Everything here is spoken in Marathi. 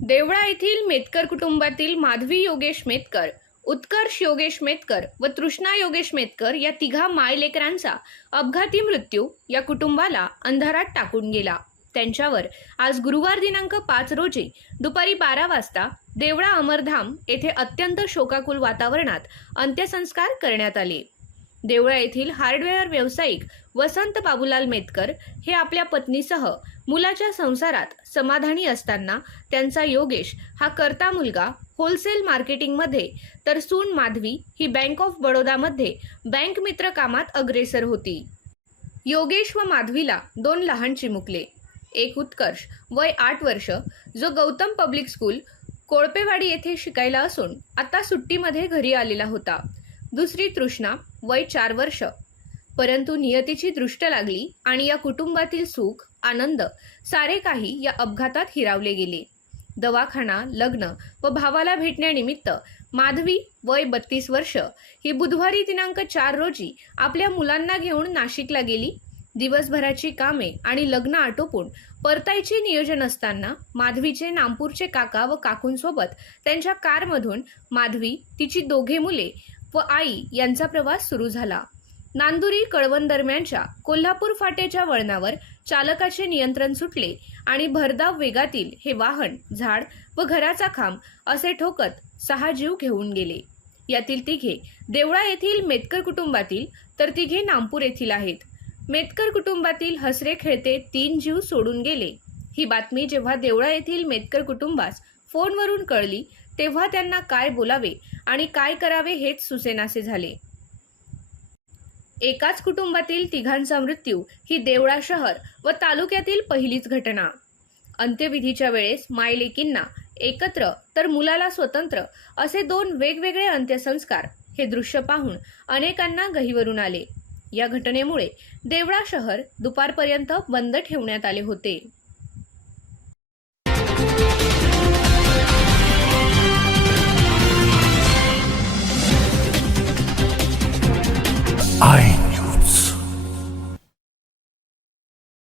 देवळा येथील मेतकर कुटुंबातील माधवी योगेश मेतकर उत्कर्ष योगेश मेतकर व तृष्णा योगेश मेतकर या तिघा मायलेकरांचा अपघाती मृत्यू या कुटुंबाला अंधारात टाकून गेला. त्यांच्यावर आज गुरुवार दिनांक पाच रोजी दुपारी बारा वाजता देवळा अमरधाम येथे अत्यंत शोकाकुल वातावरणात अंत्यसंस्कार करण्यात आले. देवळा येथील हार्डवेअर व्यावसायिक वसंत बाबूलाल मेतकर हे आपल्या पत्नीसह मुलाच्या संसारात समाधानी असताना त्यांचा योगेश हा करता मुलगा होलसेल मार्केटिंगमध्ये तर सून माधवी ही बँक ऑफ बडोदामध्ये बँक मित्र कामात अग्रेसर होती. योगेश व माधवीला दोन लहान चिमुकले. एक उत्कर्ष वय आठ वर्ष जो गौतम पब्लिक स्कूल कोळपेवाडी येथे शिकायला असून आता सुट्टीमध्ये घरी आलेला होता. दुसरी तृष्णा वय चार वर्ष. परंतु नियतीची दृष्ट लागली आणि या कुटुंबातील सुख आनंद सारे काही या अपघातात हिरावले गेले. दवाखाना लग्न व भावाला भेटण्यानिमित्त माधवी वय बत्तीस वर्ष ही बुधवारी दिनांक चार रोजी आपल्या मुलांना घेऊन नाशिकला गेली. दिवसभराची कामे आणि लग्न आटोपून परतायचे नियोजन असताना माधवीचे नामपूरचे काका व काकूंसोबत त्यांच्या कारमधून माधवी तिची दोघे मुले व आई यांचा प्रवास सुरू झाला. नांदुरी कळवण दरम्यानच्या कोल्हापूर फाट्याच्या वळणावर चालकाचे नियंत्रण सुटले आणि भरधाव वेगातील हे वाहन झाड व घराचा खांब असे ठोकत सहा जीव घेऊन गेले. यातील तिघे देवळा येथील मेतकर कुटुंबातील तर तिघे नामपूर येथील आहेत. मेतकर कुटुंबातील हसरे खेळते तीन जीव सोडून गेले. ही बातमी जेव्हा देवळा येथील मेतकर कुटुंबास फोनवरून कळली तेव्हा त्यांना काय बोलावे आणि काय करावे हेच सुसेनासे झाले. एकाच कुटुंबातील तिघांचा मृत्यू ही देवळा शहर व तालुक्यातील पहिलीच घटना. अंत्यविधीच्या वेळेस मायलेकींना एकत्र तर मुलाला स्वतंत्र असे दोन वेगवेगळे अंत्यसंस्कार हे दृश्य पाहून अनेकांना गहिवरून आले. या घटनेमुळे देवळा शहर दुपारपर्यंत बंद ठेवण्यात आले होते.